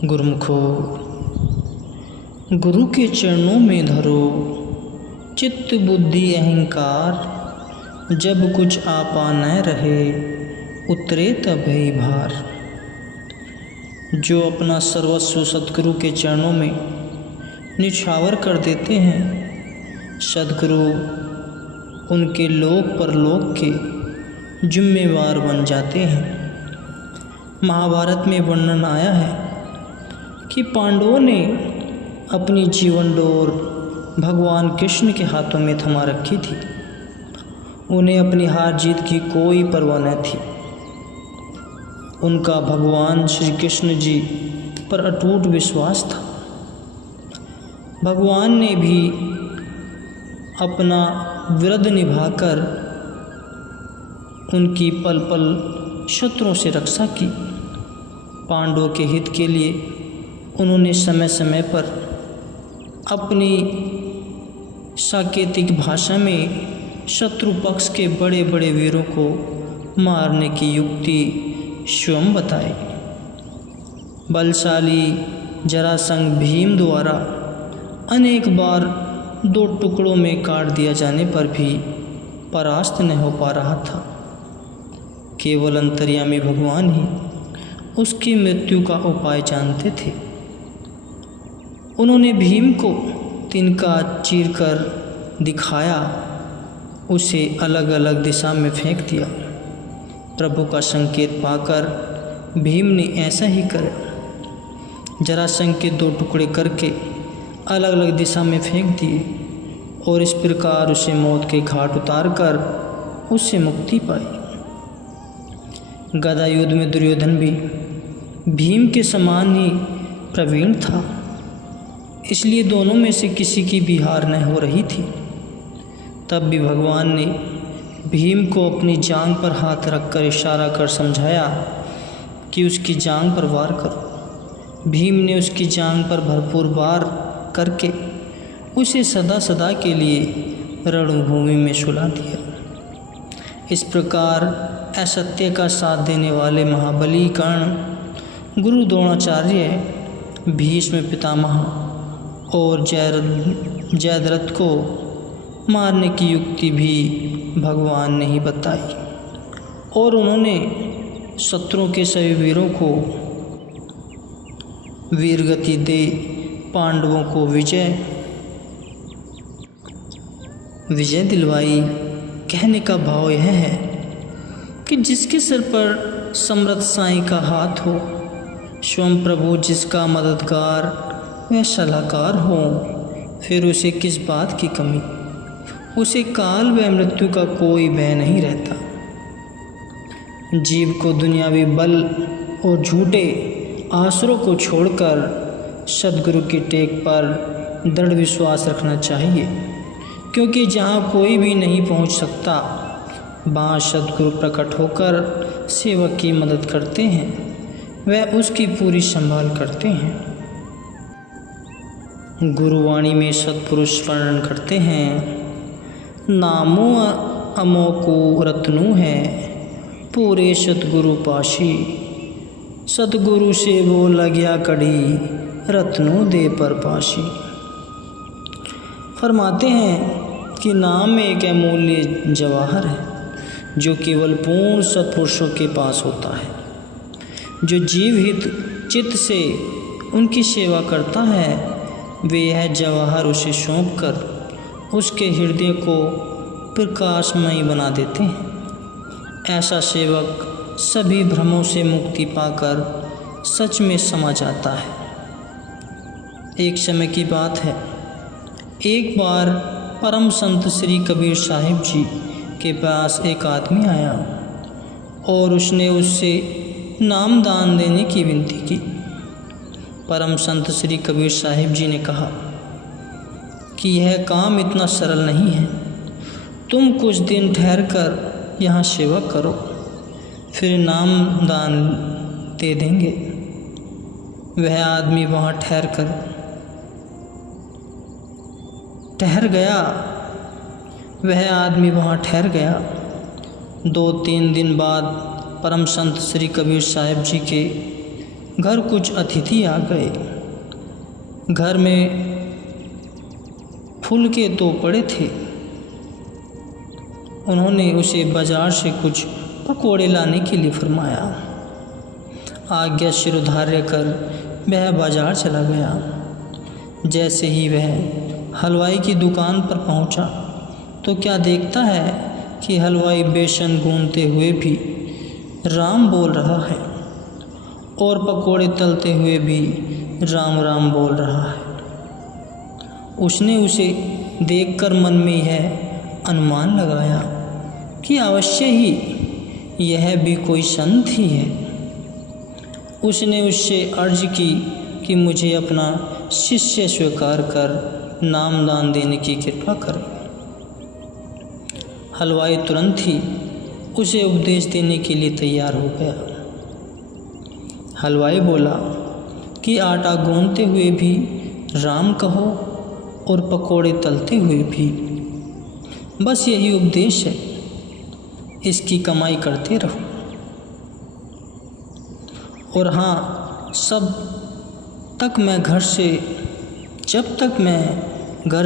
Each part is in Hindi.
गुरुमुखो, गुरु के चरणों में धरो चित्त बुद्धि अहंकार। जब कुछ आपा न रहे उतरे तभी भार। जो अपना सर्वस्व सद्गुरु के चरणों में निछावर कर देते हैं, सद्गुरु उनके लोक परलोक के जिम्मेवार बन जाते हैं। महाभारत में वर्णन आया है कि पांडवों ने अपनी जीवन डोर भगवान कृष्ण के हाथों में थमा रखी थी। उन्हें अपनी हार जीत की कोई परवाह न थी। उनका भगवान श्री कृष्ण जी पर अटूट विश्वास था। भगवान ने भी अपना व्रत निभाकर उनकी पल पल शत्रुओं से रक्षा की। पांडवों के हित के लिए उन्होंने समय समय पर अपनी सांकेतिक भाषा में शत्रु पक्ष के बड़े बड़े वीरों को मारने की युक्ति स्वयं बताई। बलशाली जरासंध भीम द्वारा अनेक बार 2 टुकड़ों में काट दिया जाने पर भी परास्त न हो पा रहा था। केवल अंतर्यामी भगवान ही उसकी मृत्यु का उपाय जानते थे। उन्होंने भीम को तिनका चीरकर दिखाया, उसे अलग अलग दिशा में फेंक दिया। प्रभु का संकेत पाकर भीम ने ऐसा ही करा। जरासंध के 2 टुकड़े करके अलग अलग दिशा में फेंक दिए और इस प्रकार उसे मौत के घाट उतारकर उससे मुक्ति पाई। गदा युद्ध में दुर्योधन भी भीम के समान ही प्रवीण था, इसलिए दोनों में से किसी की भी हार न हो रही थी। तब भी भगवान ने भीम को अपनी जांघ पर हाथ रखकर इशारा कर समझाया कि उसकी जांघ पर वार करो। भीम ने उसकी जांघ पर भरपूर वार करके उसे सदा सदा के लिए रणभूमि में सुला दिया। इस प्रकार असत्य का साथ देने वाले महाबली कर्ण, गुरु द्रोणाचार्य, भीष्म पितामह और जयद्रथ को मारने की युक्ति भी भगवान ने ही बताई और उन्होंने शत्रुओं के सभी वीरों को वीरगति दे पांडवों को विजय दिलवाई। कहने का भाव यह है कि जिसके सिर पर समर्थ साईं का हाथ हो, स्वयं प्रभु जिसका मददगार व सलाहकार हो, फिर उसे किस बात की कमी। उसे काल व मृत्यु का कोई भय नहीं रहता। जीव को दुनियावी बल और झूठे आसरों को छोड़कर सद्गुरु की टेक पर दृढ़ विश्वास रखना चाहिए, क्योंकि जहाँ कोई भी नहीं पहुँच सकता, वहाँ सद्गुरु प्रकट होकर सेवक की मदद करते हैं, वह उसकी पूरी संभाल करते हैं। गुरुवाणी में सत्पुरुष वर्णन करते हैं, नामो अमोको रत्नु है पूरे सतगुरु पाशी। सतगुरु से वो लग्या कड़ी रत्नु दे पर पाशी। फरमाते हैं कि नाम एक अमूल्य जवाहर है जो केवल पूर्ण सत्पुरुषों के पास होता है। जो जीव हित चित्त से उनकी सेवा करता है, वे यह जवाहर उसे सौंप कर उसके हृदय को प्रकाशमयी बना देते हैं। ऐसा सेवक सभी भ्रमों से मुक्ति पाकर सच में समा जाता है। एक समय की बात है, एक बार परम संत श्री कबीर साहिब जी के पास एक आदमी आया और उसने उससे नाम दान देने की विनती की। परम संत श्री कबीर साहिब जी ने कहा कि यह काम इतना सरल नहीं है, तुम कुछ दिन ठहर कर यहाँ सेवा करो, फिर नाम दान दे देंगे। वह आदमी वहाँ ठहर गया। 2-3 दिन बाद परम संत श्री कबीर साहिब जी के घर कुछ अतिथि आ गए। घर में फूल के तो पड़े थे। उन्होंने उसे बाजार से कुछ पकोड़े लाने के लिए फरमाया। आज्ञा शिरोधार्य कर वह बाजार चला गया। जैसे ही वह हलवाई की दुकान पर पहुंचा तो क्या देखता है कि हलवाई बेसन गूंथते हुए भी राम बोल रहा है और पकोड़े तलते हुए भी राम राम बोल रहा है। उसने उसे देखकर मन में यह अनुमान लगाया कि अवश्य ही यह भी कोई संत ही है। उसने उससे अर्ज की कि मुझे अपना शिष्य स्वीकार कर नामदान देने की कृपा करें। हलवाई तुरंत ही उसे उपदेश देने के लिए तैयार हो गया। हलवाई बोला कि आटा गूंथते हुए भी राम कहो और पकोड़े तलते हुए भी, बस यही उपदेश है, इसकी कमाई करते रहो। और हाँ, जब तक मैं घर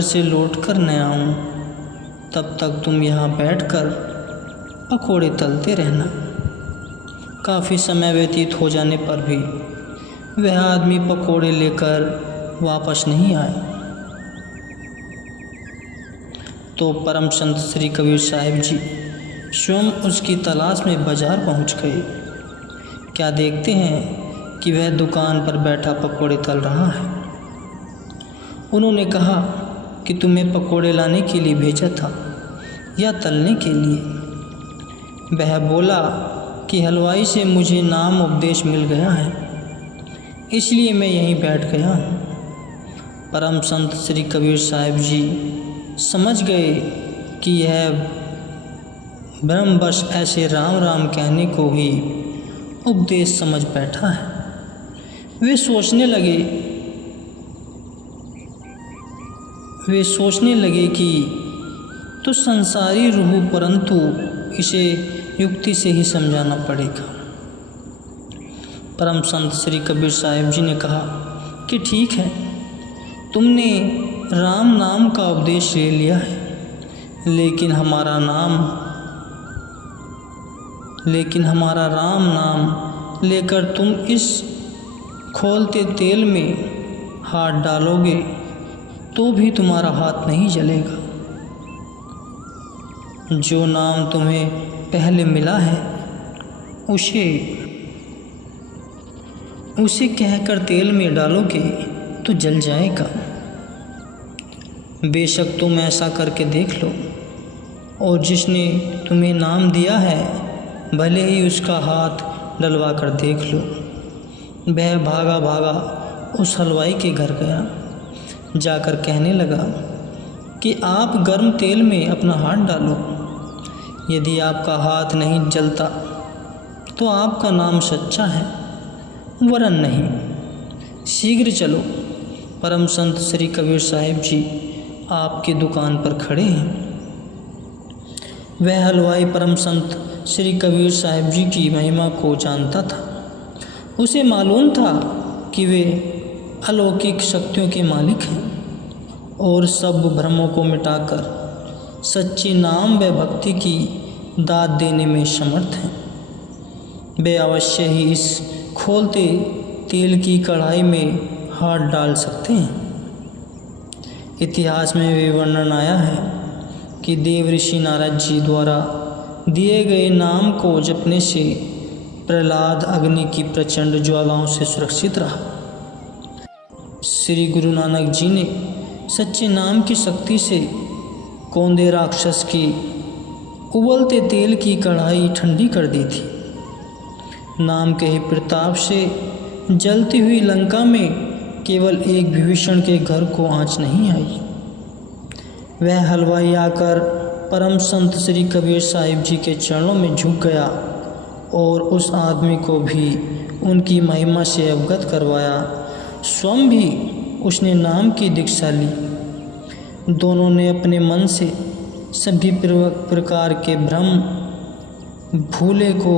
से लौट कर न आऊँ तब तक तुम यहाँ बैठकर पकोड़े तलते रहना। काफ़ी समय व्यतीत हो जाने पर भी वह आदमी पकोड़े लेकर वापस नहीं आया। तो परम संत श्री कबीर साहिब जी स्वयं उसकी तलाश में बाजार पहुंच गए। क्या देखते हैं कि वह दुकान पर बैठा पकोड़े तल रहा है। उन्होंने कहा कि तुम्हें पकोड़े लाने के लिए भेजा था या तलने के लिए। वह बोला कि हलवाई से मुझे नाम उपदेश मिल गया है, इसलिए मैं यहीं बैठ गया हूँ। परम संत श्री कबीर साहिब जी समझ गए कि यह ब्रह्मवश ऐसे राम राम कहने को ही उपदेश समझ बैठा है। वे सोचने लगे कि तो संसारी रूह, परंतु इसे युक्ति से ही समझाना पड़ेगा। परम संत श्री कबीर साहिब जी ने कहा कि ठीक है, तुमने राम नाम का उपदेश ले लिया है, लेकिन हमारा राम नाम लेकर तुम इस खौलते तेल में हाथ डालोगे तो भी तुम्हारा हाथ नहीं जलेगा। जो नाम तुम्हें पहले मिला है उसे कहकर तेल में डालोगे तो जल जाएगा। बेशक तुम ऐसा करके देख लो, और जिसने तुम्हें नाम दिया है भले ही उसका हाथ डलवा कर देख लो। वह भागा भागा उस हलवाई के घर गया। जाकर कहने लगा कि आप गर्म तेल में अपना हाथ डालो, यदि आपका हाथ नहीं जलता तो आपका नाम सच्चा है, वरन नहीं। शीघ्र चलो, परम संत श्री कबीर साहिब जी आपकी दुकान पर खड़े हैं। वह हलवाई परम संत श्री कबीर साहिब जी की महिमा को जानता था। उसे मालूम था कि वे अलौकिक शक्तियों के मालिक हैं और सब भ्रमों को मिटाकर सच्ची नाम व भक्ति की दात देने में समर्थ हैं। वे अवश्य ही इस खौलते तेल की कढ़ाई में हाथ डाल सकते हैं। इतिहास में वे वर्णन आया है कि देव ऋषि नारद जी द्वारा दिए गए नाम को जपने से प्रहलाद अग्नि की प्रचंड ज्वालाओं से सुरक्षित रहा। श्री गुरु नानक जी ने सच्चे नाम की शक्ति से कौंधे राक्षस की उबलते तेल की कढ़ाई ठंडी कर दी थी। नाम के ही प्रताप से जलती हुई लंका में केवल एक विभीषण के घर को आँच नहीं आई। वह हलवाई आकर परम संत श्री कबीर साहिब जी के चरणों में झुक गया और उस आदमी को भी उनकी महिमा से अवगत करवाया। स्वयं भी उसने नाम की दीक्षा ली। दोनों ने अपने मन से सभी प्रकार के भ्रम भूले को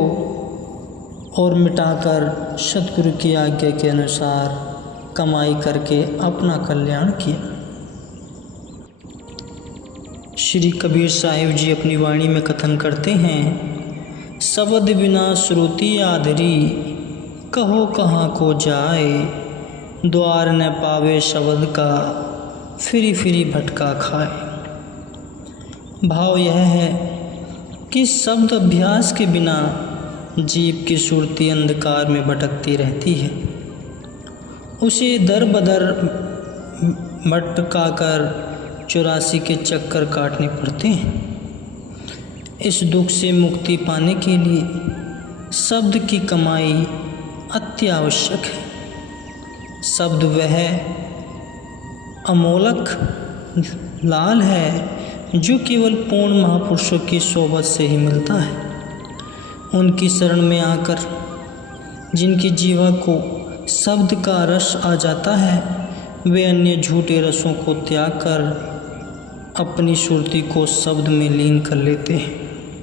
और मिटाकर सतगुरु की आज्ञा के अनुसार कमाई करके अपना कल्याण किया। श्री कबीर साहिब जी अपनी वाणी में कथन करते हैं, शब्द बिना श्रुति आधरी, कहो कहाँ को जाए, द्वार न पावे शब्द का, फिरी फिरी भटका खाए। भाव यह है कि शब्द अभ्यास के बिना जीव की सुरती अंधकार में भटकती रहती है। उसे दर बदर भटका कर 84 के चक्कर काटने पड़ते हैं। इस दुख से मुक्ति पाने के लिए शब्द की कमाई अति आवश्यक है। शब्द वह अमोलक लाल है जो केवल पूर्ण महापुरुषों की सोबत से ही मिलता है। उनकी शरण में आकर जिनकी जीवा को शब्द का रस आ जाता है, वे अन्य झूठे रसों को त्याग कर अपनी सुरती को शब्द में लीन कर लेते हैं।